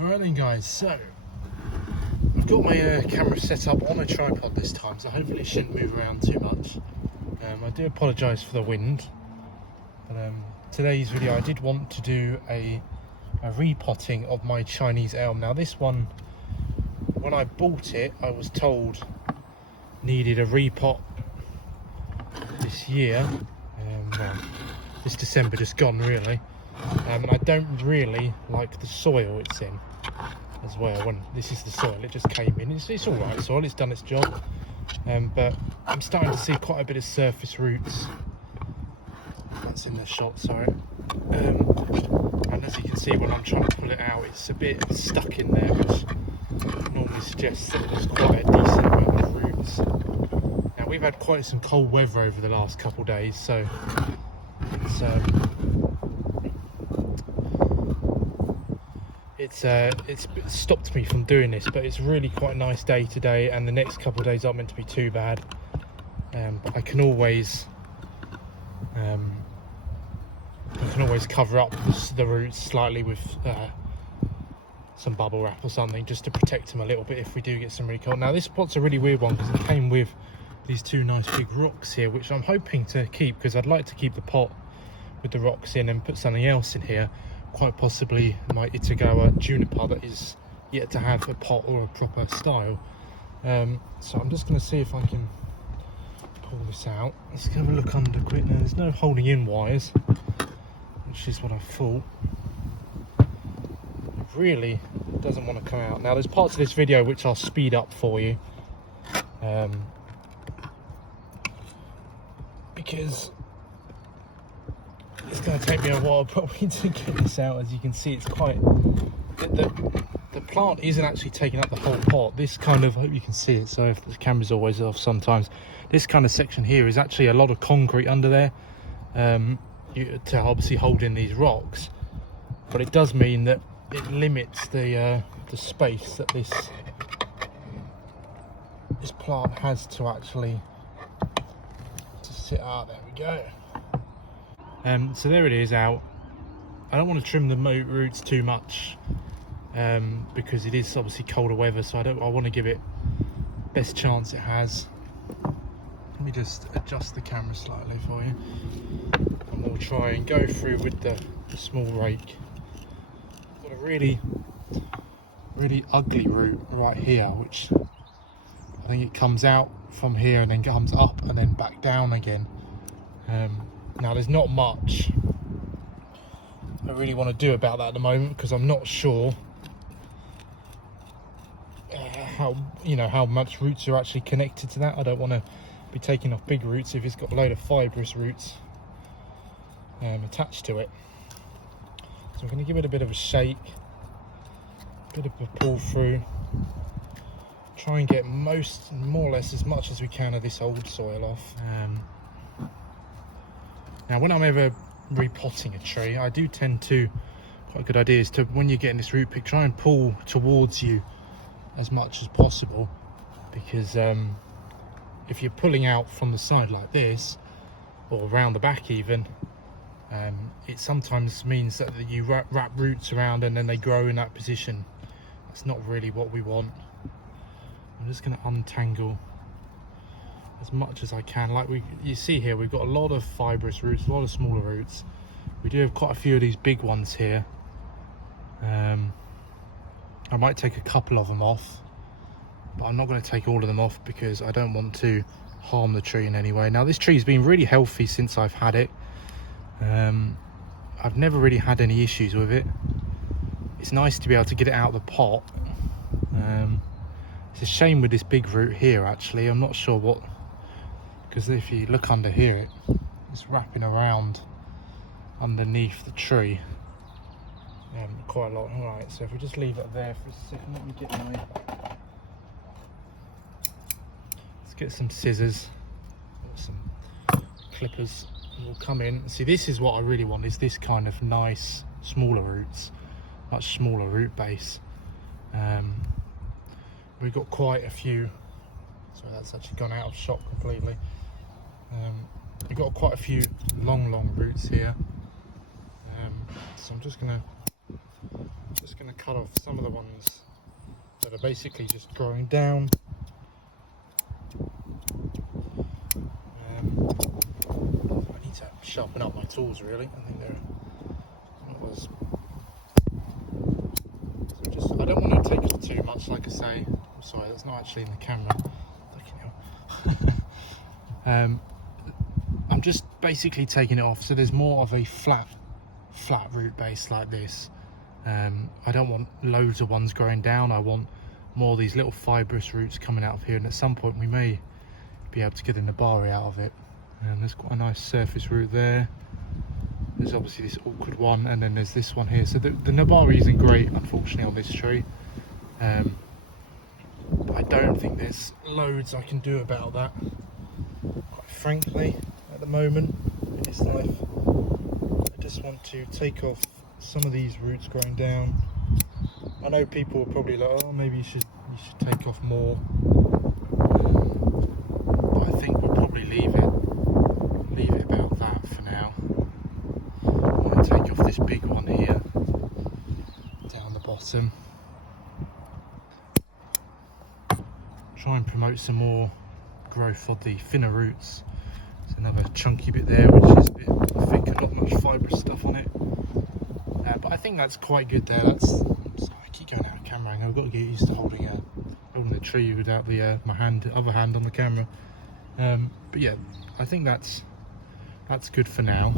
Alright then guys, so I've got my camera set up on a tripod this time, so hopefully it shouldn't move around too much. I do apologise for the wind, but today's video I did want to do a repotting of my Chinese elm. Now this one, when I bought it, I was told needed a repot this year, well, this December just gone really. And I don't really like the soil it's in as well. When this is the soil, it just came in. It's all right soil, it's done its job. But I'm starting to see quite a bit of surface roots. That's in the shot, sorry. And as you can see, when I'm trying to pull it out, it's a bit stuck in there, which normally suggests that there's quite a decent amount of roots. Now we've had quite some cold weather over the last couple of days, so it's stopped me from doing this, but it's really quite a nice day today, and the next couple of days aren't meant to be too bad. But I can always cover up the roots slightly with some bubble wrap or something, just to protect them a little bit if we do get some really cold. Now this pot's a really weird one because it came with these two nice big rocks here, which I'm hoping to keep, because I'd like to keep the pot with the rocks in and put something else in here. Quite possibly my Itagoa juniper that is yet to have a pot or a proper style. So I'm just going to see if I can pull this out. Let's have a look under quick. Now there's no holding in wires, which is what I thought. It really doesn't want to come out. Now there's parts of this video which I'll speed up for you, because it's going to take me a while probably to get this out. As you can see, it's quite, the plant isn't actually taking up the whole pot. This kind of, I hope you can see it, so if the camera's always off sometimes, this kind of section here is actually a lot of concrete under there, to obviously hold in these rocks, but it does mean that it limits the space that this plant has to actually sit out. There we go. So there it is out. I don't want to trim the roots too much, because it is obviously colder weather, so I want to give it best chance it has. Let me just adjust the camera slightly for you, and we'll try and go through with the small rake. Got a really ugly root right here, which I think it comes out from here and then comes up and then back down again. Now there's not much I really want to do about that at the moment, because I'm not sure how much roots are actually connected to that. I don't want to be taking off big roots if it's got a load of fibrous roots attached to it. So I'm going to give it a bit of a shake, a bit of a pull through, try and get more or less as much as we can of this old soil off. Now when I'm ever repotting a tree, I do tend to, quite a good idea is to, when you're getting this root pick, try and pull towards you as much as possible, because if you're pulling out from the side like this, or around the back even, it sometimes means that you wrap roots around and then they grow in that position. That's not really what we want. I'm just going to untangle as much as I can. Like you see here, we've got a lot of fibrous roots, a lot of smaller roots. We do have quite a few of these big ones here. I might take a couple of them off, but I'm not going to take all of them off because I don't want to harm the tree in any way. Now this tree's been really healthy since I've had it. I've never really had any issues with it. It's nice to be able to get it out of the pot. It's a shame with this big root here actually. I'm not sure what, because if you look under here, it's wrapping around underneath the tree quite a lot. All right, so if we just leave it there for a second, let me get let's get some scissors or some clippers, and we'll come in. See, this is what I really want, is this kind of nice smaller roots, much smaller root base. We've got quite a few, so that's actually gone out of shot completely. We've got quite a few long roots here, so I'm just gonna cut off some of the ones that are basically just growing down. I need to sharpen up my tools really. I think I don't want to take off too much, like I say. I'm sorry, that's not actually in the camera. I'm just basically taking it off so there's more of a flat root base like this. I don't want loads of ones growing down. I want more of these little fibrous roots coming out of here, and at some point we may be able to get a nabari out of it. And there's quite a nice surface root there. There's obviously this awkward one, and then there's this one here. So the nabari isn't great, unfortunately, on this tree. But I don't think there's loads I can do about that, quite frankly, at the moment in its life. I just want to take off some of these roots growing down. I know people are probably like, oh, maybe you should take off more. But I think we'll probably leave it about that for now. I'm going to take off this big one here, down the bottom. Try and promote some more growth of the thinner roots. There's another chunky bit there which is a bit thicker, not much fibrous stuff on it. But I think that's quite good there. Sorry, I keep going out of camera. I've got to get used to holding the tree without the other hand on the camera. But yeah, I think that's good for now.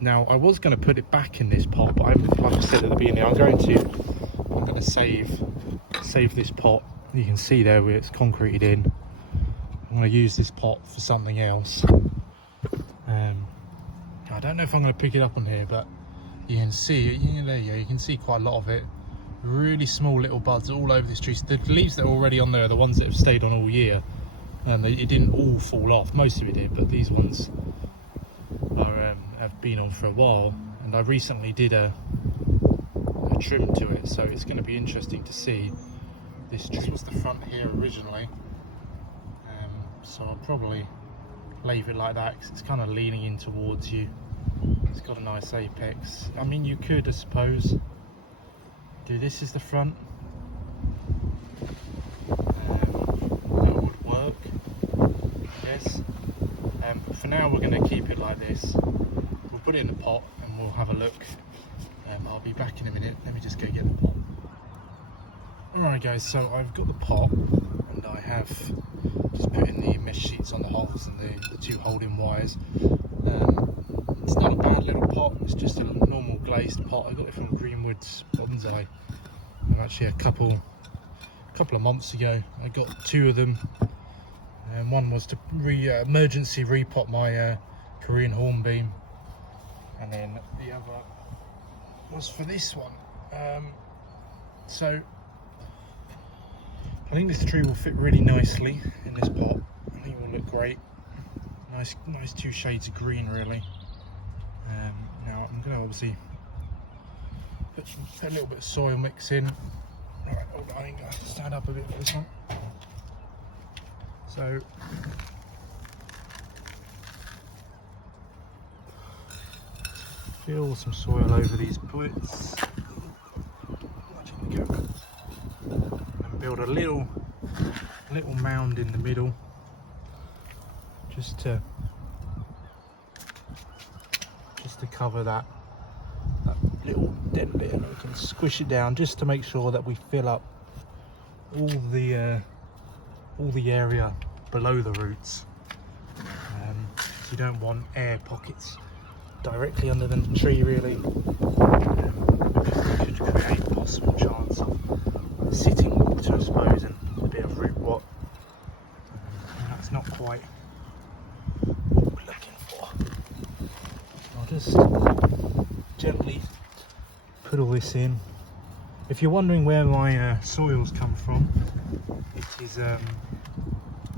Now I was going to put it back in this pot, but like I said at the beginning, I'm going to save this pot. You can see there where it's concreted in. I'm going to use this pot for something else. I don't know if I'm going to pick it up on here, but you can see there you go. You can see quite a lot of it. Really small little buds all over this tree. So the leaves that are already on there are the ones that have stayed on all year. It didn't all fall off. Most of it did, but these ones have been on for a while. And I recently did a trim to it, so it's going to be interesting to see. This was the front here originally, so I'll probably leave it like that because it's kind of leaning in towards you. It's got a nice apex. I mean, you could, I suppose, do this as the front. That would work, I guess. But for now, we're going to keep it like this. We'll put it in the pot and we'll have a look. I'll be back in a minute. Let me just go get the pot. Alright guys, so I've got the pot and I have just put in the mesh sheets on the holes and the two holding wires. It's not a bad little pot, it's just a normal glazed pot. I got it from Greenwood's Bonsai. And actually a couple of months ago I got two of them. And one was to emergency repot my Korean hornbeam, and then the other was for this one. So I think this tree will fit really nicely in this pot. I think it will look great. Nice two shades of green really. Now I'm going to obviously put a little bit of soil mix in. Alright, hold on, I think I have to stand up a bit for this one. So fill some soil over these bits. And build a little mound in the middle, just to cover that little dent bit, and we can squish it down just to make sure that we fill up all the area below the roots. So you don't want air pockets directly under the tree really, because it could create a possible chance of sitting water, I suppose, and a bit of root rot. And that's not quite what we're looking for. I'll just gently put all this in. If you're wondering where my soils come from, it is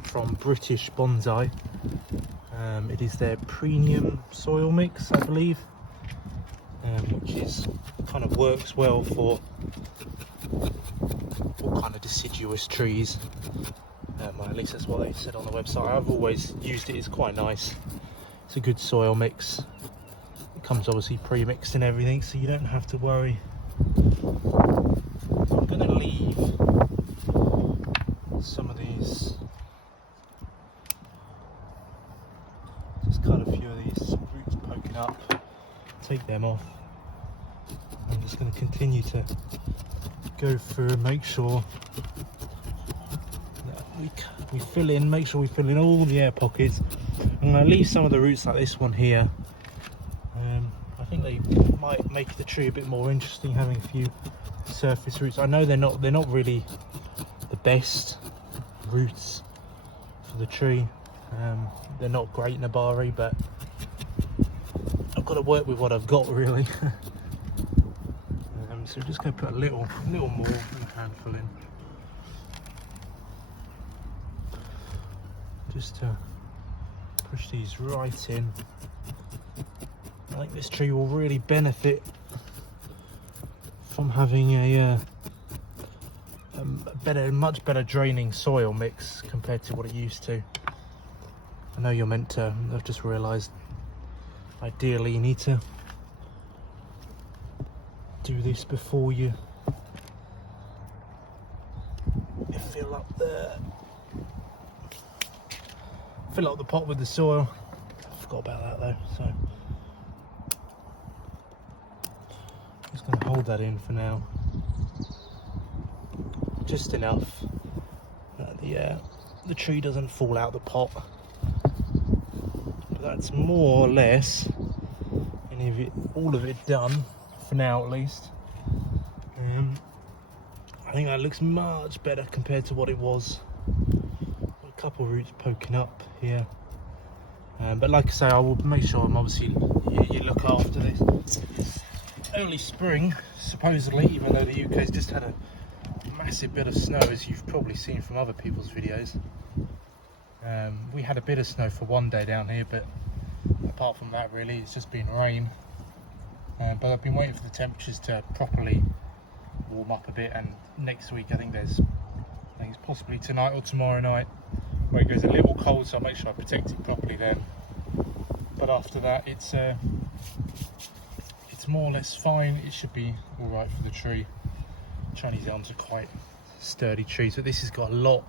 from British Bonsai. It is their premium soil mix, I believe, which kind of works well for all kind of deciduous trees. Well, at least that's what they said on the website. I've always used it. It's quite nice. It's a good soil mix. It comes obviously pre-mixed and everything, so you don't have to worry So I'm going to leave some of these, just cut a few of these roots poking up, take them off. I'm just going to continue to go through and make sure that we fill in, make sure we fill in all the air pockets. I'm going to leave some of the roots like this one here. I think they might make the tree a bit more interesting, having a few surface roots. I know they're not really the best roots for the tree. They're not great Nabari, but I've got to work with what I've got really. So we're just going to put a little more handful in, just to push these right in. I think this tree will really benefit from having a much better draining soil mix compared to what it used to. I know you're meant to, I've just realised, ideally you need to do this before you fill up the pot with the soil. I forgot about that though, so I'm just going to hold that in for now, just enough that the tree doesn't fall out the pot. But that's more or less all of it done for now, at least. I think that looks much better compared to what it was. Got a couple of roots poking up here, but like I say, I will make sure I'm obviously you look after this. It's early spring supposedly, even though the UK's just had a massive bit of snow, as you've probably seen from other people's videos. We had a bit of snow for one day down here, but apart from that really it's just been rain. But I've been waiting for the temperatures to properly warm up a bit, and next week I think it's possibly tonight or tomorrow night where it goes a little cold, so I'll make sure I protect it properly then. But after that it's more or less fine. It should be alright for the tree. Chinese elms are quite sturdy trees, but this has got a lot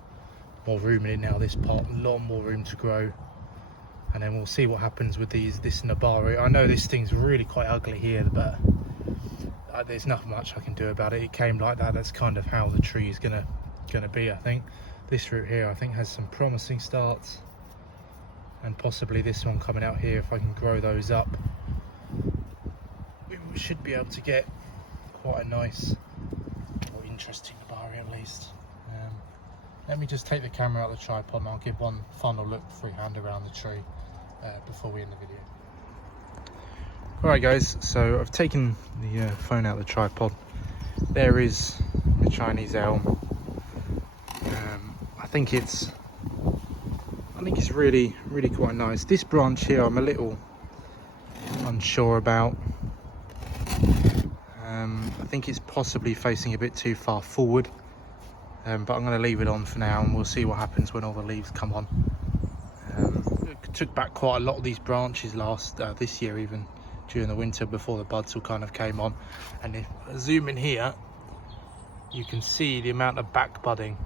more room in it now, this pot, a lot more room to grow. And then we'll see what happens with this Nabari. I know this thing's really quite ugly here, but there's not much I can do about it. It came like that. That's kind of how the tree is gonna be, I think. This root here I think has some promising starts, and possibly this one coming out here. If I can grow those up, we should be able to get quite a nice or interesting Nabari at least. Let me just take the camera out of the tripod and I'll give one final look freehand around the tree before we end the video. Alright guys, so I've taken the phone out of the tripod. There is the Chinese elm. I think it's really quite nice. This branch here I'm a little unsure about. I think it's possibly facing a bit too far forward. But I'm going to leave it on for now, and we'll see what happens when all the leaves come on. Took back quite a lot of these branches this year, even during the winter, before the buds all kind of came on. And if I zoom in here, you can see the amount of back budding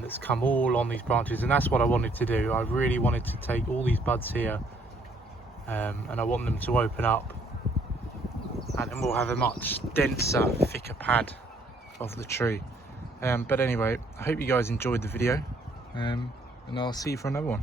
that's come all on these branches, and that's what I wanted to do. I really wanted to take all these buds here, and I want them to open up, and then we'll have a much denser, thicker pad of the tree. But anyway, I hope you guys enjoyed the video, and I'll see you for another one.